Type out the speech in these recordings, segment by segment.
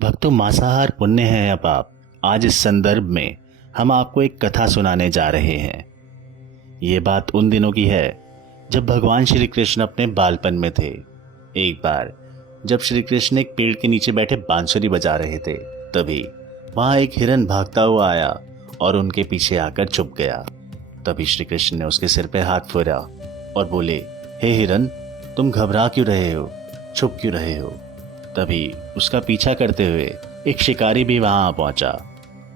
भक्तों, मांसाहार पुण्य है या पाप? आज इस संदर्भ में हम आपको एक कथा सुनाने जा रहे हैं। ये बात उन दिनों की है जब भगवान श्री कृष्ण अपने बालपन में थे। एक बार जब श्री कृष्ण एक पेड़ के नीचे बैठे बांसुरी बजा रहे थे, तभी वहां एक हिरन भागता हुआ आया और उनके पीछे आकर छुप गया। तभी श्री कृष्ण ने उसके सिर पे हाथ फेरा और बोले, हे हिरन, तुम घबरा क्यों रहे हो, छुप क्यों रहे हो? तभी उसका पीछा करते हुए एक शिकारी भी वहां पहुंचा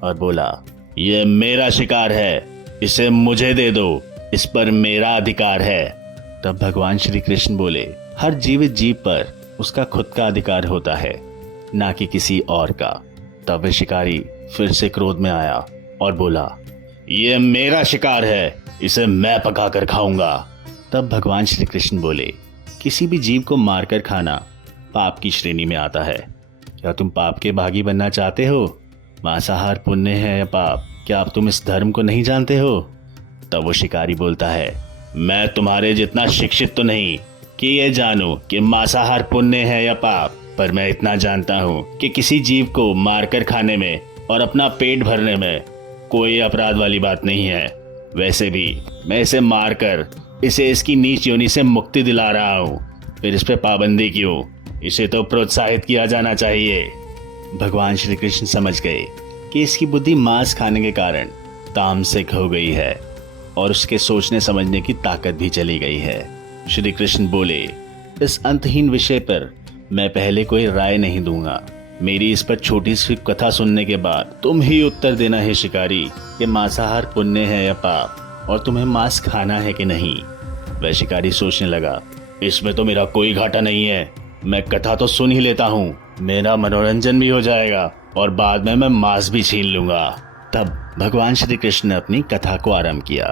और बोला, यह मेरा शिकार है, इसे मुझे दे दो, इस पर मेरा अधिकार है। तब भगवान श्री कृष्ण बोले, हर जीवित जीव पर उसका खुद का अधिकार होता है, ना कि किसी और का। तब वह शिकारी फिर से क्रोध में आया और बोला, यह मेरा शिकार है, इसे मैं पका कर खाऊंगा। तब भगवान श्री कृष्ण बोले, किसी भी जीव को मारकर खाना पाप की श्रेणी में आता है। क्या तुम पाप के भागी बनना चाहते हो? मांसाहार पुण्य है या पाप? क्या अब तुम इस धर्म को नहीं जानते हो? तब वो शिकारी बोलता है, मैं तुम्हारे जितना शिक्षित तो नहीं कि ये जानूं कि मांसाहार पुण्य है या पाप, पर मैं इतना जानता हूँ कि किसी जीव को मारकर खाने में और अपना पेट भरने में कोई अपराध वाली बात नहीं है। वैसे भी मैं इसे मारकर इसे इसकी नीच योनि से मुक्ति दिला रहा हूँ, फिर इस पे पाबंदी क्यों? इसे तो प्रोत्साहित किया जाना चाहिए। भगवान श्री कृष्ण समझ गए कि इसकी बुद्धि मांस खाने के कारण तामसिक हो गई है और उसके सोचने समझने की ताकत भी चली गई है। श्री कृष्ण बोले, इस अंतहीन विषय पर मैं पहले कोई राय नहीं दूंगा। मेरी इस पर छोटी सी कथा सुनने के बाद तुम ही उत्तर देना है शिकारी कि मांसाहार पुण्य है या पाप और तुम्हें मांस खाना है कि नहीं। वह शिकारी सोचने लगा, इसमें तो मेरा कोई घाटा नहीं है, मैं कथा तो सुन ही लेता हूँ, मेरा मनोरंजन भी हो जाएगा और बाद में मैं मांस भी छीन लूंगा। तब भगवान श्री कृष्ण ने अपनी कथा को आरंभ किया।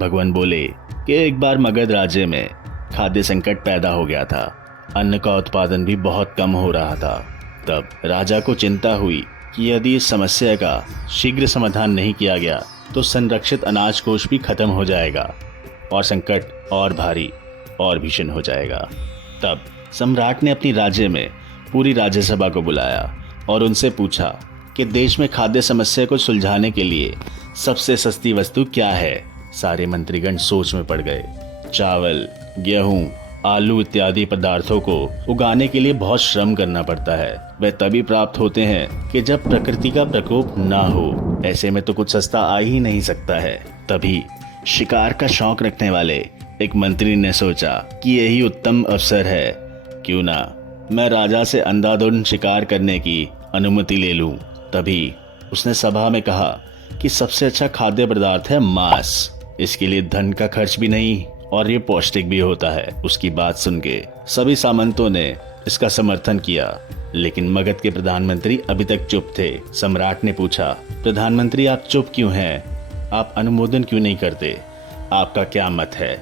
भगवान बोले कि एक बार मगध राज्य में खाद्य संकट पैदा हो गया था। अन्न का उत्पादन भी बहुत कम हो रहा था। तब राजा को चिंता हुई कि यदि इस समस्या का शीघ्र समाधान नहीं किया गया तो संरक्षित अनाज कोष भी खत्म हो जाएगा और संकट और भारी और भीषण हो जाएगा। तब सम्राट ने अपनी राज्य में पूरी राज्यसभा को बुलाया और उनसे पूछा कि देश में खाद्य समस्या को सुलझाने के लिए सबसे सस्ती वस्तु क्या है। सारे मंत्रीगण सोच में पड़ गए। चावल, गेहूं, आलू इत्यादि पदार्थों को उगाने के लिए बहुत श्रम करना पड़ता है। वे तभी प्राप्त होते हैं कि जब प्रकृति का प्रकोप ना हो। ऐसे में तो कुछ सस्ता आ ही नहीं सकता है। तभी शिकार का शौक रखने वाले एक मंत्री ने सोचा कि यही उत्तम अवसर है, क्यों ना मैं राजा से अंधाधुंध शिकार करने की अनुमति ले लूं। तभी उसने सभा में कहा कि सबसे अच्छा खाद्य पदार्थ है मांस। इसके लिए धन का खर्च भी नहीं और ये पौष्टिक भी होता है। उसकी बात सुन के सभी सामंतों ने इसका समर्थन किया, लेकिन मगध के प्रधानमंत्री अभी तक चुप थे। सम्राट ने पूछा, प्रधानमंत्री आप चुप क्यों हैं? आप अनुमोदन क्यों नहीं करते? आपका क्या मत है?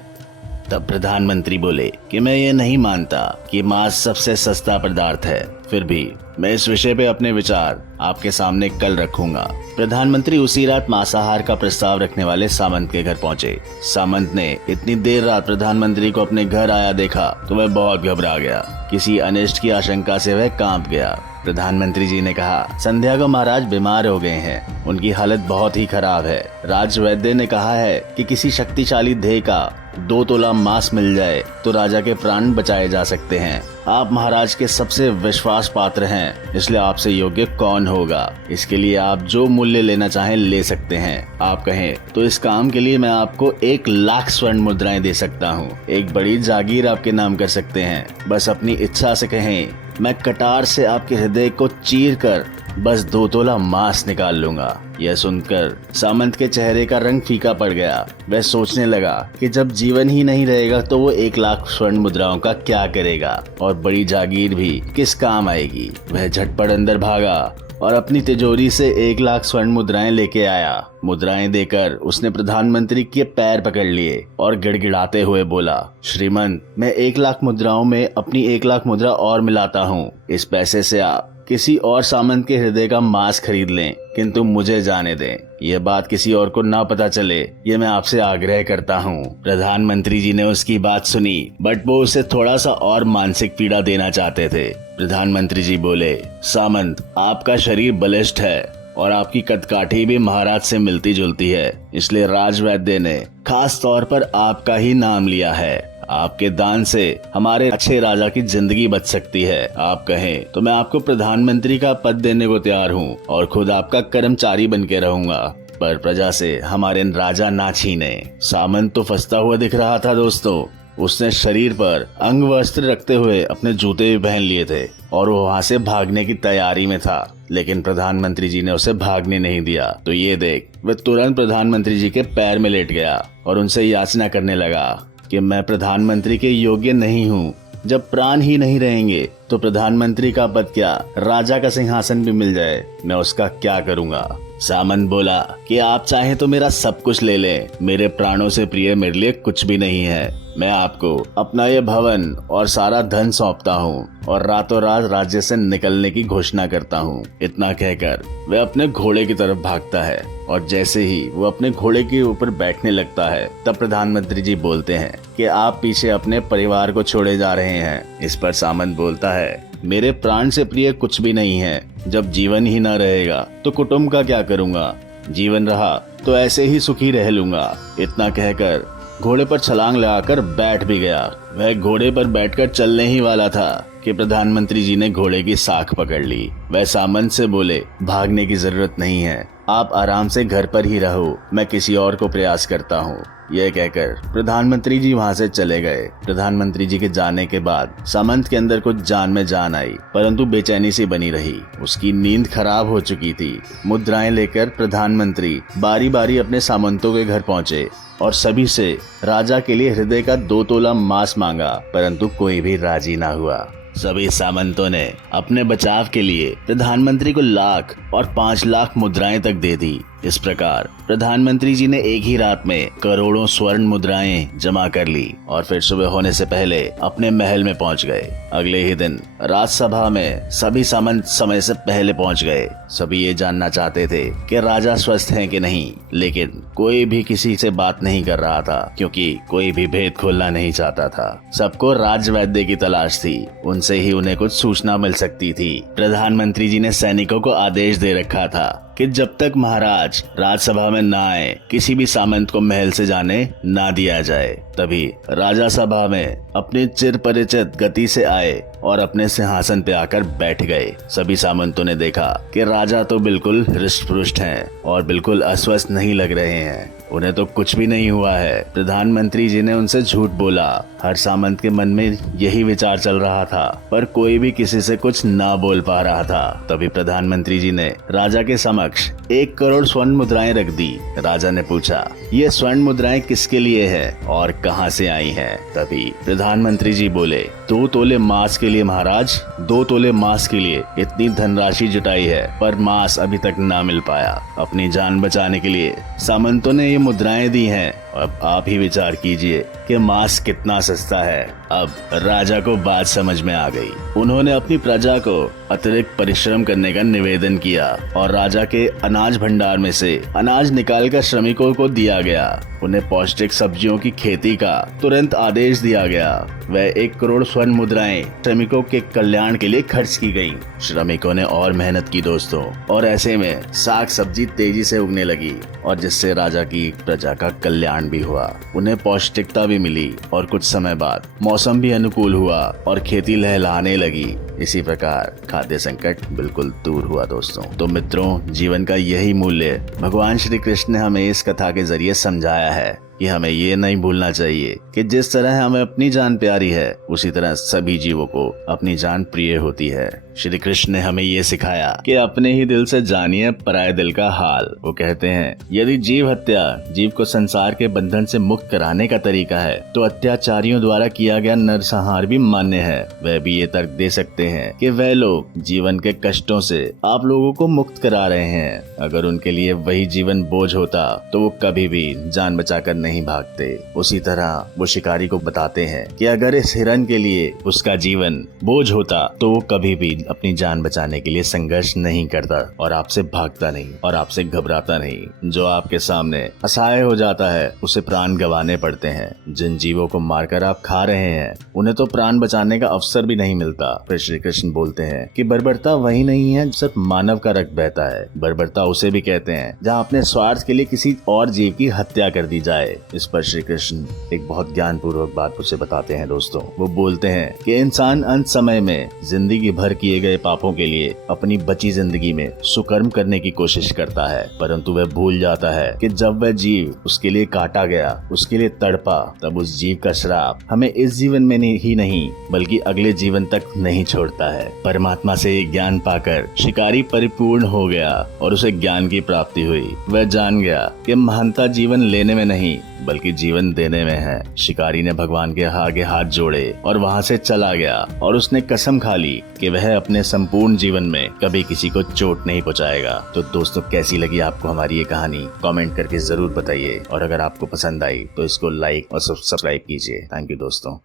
तब प्रधानमंत्री बोले कि मैं ये नहीं मानता कि मांस सबसे सस्ता पदार्थ है, फिर भी मैं इस विषय पे अपने विचार आपके सामने कल रखूंगा। प्रधानमंत्री उसी रात मांसाहार का प्रस्ताव रखने वाले सामंत के घर पहुंचे। सामंत ने इतनी देर रात प्रधानमंत्री को अपने घर आया देखा तो वह बहुत घबरा गया। किसी अनिष्ट की आशंका से वह कांप गया। प्रधानमंत्री जी ने कहा, संध्या को महाराज बीमार हो गए हैं, उनकी हालत बहुत ही खराब है। राज वैद्य ने कहा है कि किसी शक्तिशाली देह का 2 तोला मांस मिल जाए तो राजा के प्राण बचाए जा सकते हैं। आप महाराज के सबसे विश्वास पात्र हैं, इसलिए आपसे योग्य कौन होगा? इसके लिए आप जो मूल्य लेना चाहें ले सकते हैं। आप कहें तो इस काम के लिए मैं आपको 1 लाख स्वर्ण मुद्राएं दे सकता हूँ। एक बड़ी जागीर आपके नाम कर सकते हैं। बस अपनी इच्छा से कहें, मैं कटार से आपके हृदय को चीर कर बस 2 तोला मांस निकाल लूंगा। यह सुनकर सामंत के चेहरे का रंग फीका पड़ गया। वह सोचने लगा कि जब जीवन ही नहीं रहेगा तो वो 1 लाख स्वर्ण मुद्राओं का क्या करेगा और बड़ी जागीर भी किस काम आएगी। वह झटपट अंदर भागा और अपनी तिजोरी से 1 लाख स्वर्ण मुद्राएं लेके आया। मुद्राएं देकर उसने प्रधानमंत्री के पैर पकड़ लिए और गिड़गिड़ाते हुए बोला, श्रीमंत, मैं 1 लाख मुद्राओं में अपनी 1 लाख मुद्रा और मिलाता हूँ। इस पैसे से आप किसी और सामंत के हृदय का मांस खरीद लें, किंतु मुझे जाने दें। ये बात किसी और को ना पता चले, ये मैं आपसे आग्रह करता हूँ। प्रधानमंत्री जी ने उसकी बात सुनी, बट वो उसे थोड़ा सा और मानसिक पीड़ा देना चाहते थे। प्रधानमंत्री जी बोले, सामंत, आपका शरीर बलिष्ठ है और आपकी कदकाठी भी महाराज से मिलती जुलती है, इसलिए राजवैद्य ने खास तौर पर आपका ही नाम लिया है। आपके दान से हमारे अच्छे राजा की जिंदगी बच सकती है। आप कहें तो मैं आपको प्रधानमंत्री का पद देने को तैयार हूँ और खुद आपका कर्मचारी बन के रहूंगा, पर प्रजा से हमारे राजा ना छीने। सामंत तो फंसता हुआ दिख रहा था दोस्तों। उसने शरीर पर अंग वस्त्र रखते हुए अपने जूते भी पहन लिए थे और वो वहाँ से भागने की तैयारी में था, लेकिन प्रधानमंत्री जी ने उसे भागने नहीं दिया। तो ये देख, वह तुरंत प्रधानमंत्री जी के पैर में लेट गया और उनसे याचना करने लगा कि मैं प्रधानमंत्री के योग्य नहीं हूँ। जब प्राण ही नहीं रहेंगे तो प्रधानमंत्री का पद क्या, राजा का सिंहासन भी मिल जाए, मैं उसका क्या करूँगा। सामंत बोला कि आप चाहे तो मेरा सब कुछ ले लें, मेरे प्राणों से प्रिय मेरे लिए कुछ भी नहीं है। मैं आपको अपना ये भवन और सारा धन सौंपता हूँ और रातों रात राज्य से निकलने की घोषणा करता हूँ। इतना कहकर वह अपने घोड़े की तरफ भागता है और जैसे ही वो अपने घोड़े के ऊपर बैठने लगता है, तब प्रधानमंत्री जी बोलते हैं कि आप पीछे अपने परिवार को छोड़े जा रहे हैं। इस पर सामंत बोलता है, मेरे प्राण से प्रिय कुछ भी नहीं है। जब जीवन ही न रहेगा तो कुटुंब का क्या करूँगा, जीवन रहा तो ऐसे ही सुखी रह लूंगा। इतना कहकर घोड़े पर छलांग लगाकर बैठ भी गया। वह घोड़े पर बैठकर चलने ही वाला था कि प्रधानमंत्री जी ने घोड़े की साख पकड़ ली। वह सामंत से बोले, भागने की जरूरत नहीं है, आप आराम से घर पर ही रहो, मैं किसी और को प्रयास करता हूँ। यह कहकर प्रधानमंत्री जी वहाँ से चले गए। प्रधानमंत्री जी के जाने के बाद सामंत के अंदर कुछ जान में जान आई, परंतु बेचैनी सी बनी रही। उसकी नींद खराब हो चुकी थी। मुद्राएं लेकर प्रधानमंत्री बारी बारी अपने सामंतों के घर पहुँचे और सभी से राजा के लिए हृदय का 2 तोला मांस मांगा, परंतु कोई भी राजी ना हुआ। सभी सामंतों ने अपने बचाव के लिए प्रधानमंत्री को लाख और 5 लाख मुद्राएं तक दे दी। इस प्रकार प्रधानमंत्री जी ने एक ही रात में करोड़ों स्वर्ण मुद्राएं जमा कर ली और फिर सुबह होने से पहले अपने महल में पहुंच गए। अगले ही दिन राजसभा में सभी सामंत समय से पहले पहुंच गए। सभी ये जानना चाहते थे कि राजा स्वस्थ हैं कि नहीं, लेकिन कोई भी किसी से बात नहीं कर रहा था, क्योंकि कोई भी भेद खोलना नहीं चाहता था। सबको राजवैद्य की तलाश थी, उनसे ही उन्हें कुछ सूचना मिल सकती थी। प्रधानमंत्री जी ने सैनिकों को आदेश दे रखा था कि जब तक महाराज राजसभा में ना आए, किसी भी सामंत को महल से जाने ना दिया जाए। तभी राजा सभा में अपनी चिर परिचित गति से आए और अपने सिंहासन पे आकर बैठ गए। सभी सामंतों ने देखा कि राजा तो बिल्कुल हृष्ट पुष्ट हैं और बिल्कुल अस्वस्थ नहीं लग रहे हैं, उन्हें तो कुछ भी नहीं हुआ है। प्रधानमंत्री जी ने उनसे झूठ बोला। हर सामंत के मन में यही विचार चल रहा था, पर कोई भी किसी से कुछ ना बोल पा रहा था। तभी प्रधानमंत्री जी ने राजा के समक्ष 1 करोड़ स्वर्ण मुद्राएं रख दी। राजा ने पूछा, ये स्वर्ण मुद्राएं किसके लिए है और कहां से आई हैं? तभी प्रधानमंत्री जी बोले, 2 तोले मांस के लिए महाराज, 2 तोले मांस के लिए इतनी धनराशि जुटाई है, पर मांस अभी तक ना मिल पाया। अपनी जान बचाने के लिए सामंतों ने ये मुद्राएं दी हैं। अब आप ही विचार कीजिए कि मांस कितना सस्ता है। अब राजा को बात समझ में आ गई। उन्होंने अपनी प्रजा को अतिरिक्त परिश्रम करने का निवेदन किया और राजा के अनाज भंडार में से अनाज निकालकर श्रमिकों को दिया गया। उन्हें पौष्टिक सब्जियों की खेती का तुरंत आदेश दिया गया। वह 1 करोड़ स्वर्ण मुद्राएं श्रमिकों के कल्याण के लिए खर्च की गयी। श्रमिकों ने और मेहनत की दोस्तों, और ऐसे में साग सब्जी तेजी से उगने लगी और जिससे राजा की प्रजा का कल्याण भी हुआ। उन्हें पौष्टिकता भी मिली और कुछ समय बाद मौसम भी अनुकूल हुआ और खेती लहलहाने लगी। इसी प्रकार खाद्य संकट बिल्कुल दूर हुआ दोस्तों। तो मित्रों, जीवन का यही मूल्य भगवान श्री कृष्ण ने हमें इस कथा के जरिए समझाया है कि हमें ये नहीं भूलना चाहिए कि जिस तरह हमें अपनी जान प्यारी है, उसी तरह सभी जीवों को अपनी जान प्रिय होती है। श्री कृष्ण ने हमें ये सिखाया कि अपने ही दिल से जानिए पराये दिल का हाल। वो कहते हैं, यदि जीव हत्या जीव को संसार के बंधन से मुक्त कराने का तरीका है, तो अत्याचारियों द्वारा किया गया नरसंहार भी मान्य है। वह भी ये तर्क दे सकते बोलते हैं कि वह लोग जीवन के कष्टों से आप लोगों को मुक्त करा रहे हैं। अगर उनके लिए वही जीवन बोझ होता तो वो कभी भी जान बचाकर नहीं भागते। उसी तरह वो शिकारी को बताते हैं कि अगर इस हिरन के लिए उसका जीवन बोझ होता तो वो कभी भी अपनी जान बचाने के लिए संघर्ष नहीं करता और आपसे भागता नहीं और आपसे घबराता नहीं। जो आपके सामने असहाय हो जाता है उसे प्राण गंवाने पड़ते हैं। जिन जीवों को मारकर आप खा रहे हैं उन्हें तो प्राण बचाने का अवसर भी नहीं मिलता। फिर श्री कृष्ण बोलते हैं कि बर्बरता वही नहीं है सिर्फ मानव का रक्त बहता है। बर्बरता उसे भी कहते हैं जहाँ अपने स्वार्थ के लिए किसी और जीव की हत्या कर दी जाए। इस पर श्री कृष्ण एक बहुत ज्ञान पूर्वक बात उसे बताते हैं दोस्तों। वो बोलते हैं कि इंसान अंत समय में जिंदगी भर किए गए पापों के लिए अपनी बची जिंदगी में सुकर्म करने की कोशिश करता है, परंतु वह भूल जाता है कि जब वह जीव उसके लिए काटा गया, उसके लिए तड़पा, तब उस जीव का श्राप हमें इस जीवन में ही नहीं बल्कि अगले जीवन तक नहीं छोड़ता है। परमात्मा से ज्ञान पाकर शिकारी परिपूर्ण हो गया और उसे ज्ञान की प्राप्ति हुई। वह जान गया कि महानता जीवन लेने में नहीं बल्कि जीवन देने में है। शिकारी ने भगवान के आगे हाथ जोड़े और वहाँ से चला गया और उसने कसम खा ली कि वह अपने संपूर्ण जीवन में कभी किसी को चोट नहीं पहुँचाएगा। तो दोस्तों, कैसी लगी आपको हमारी ये कहानी? कमेंट करके जरूर बताइए और अगर आपको पसंद आई तो इसको लाइक और सब्सक्राइब कीजिए। थैंक यू दोस्तों।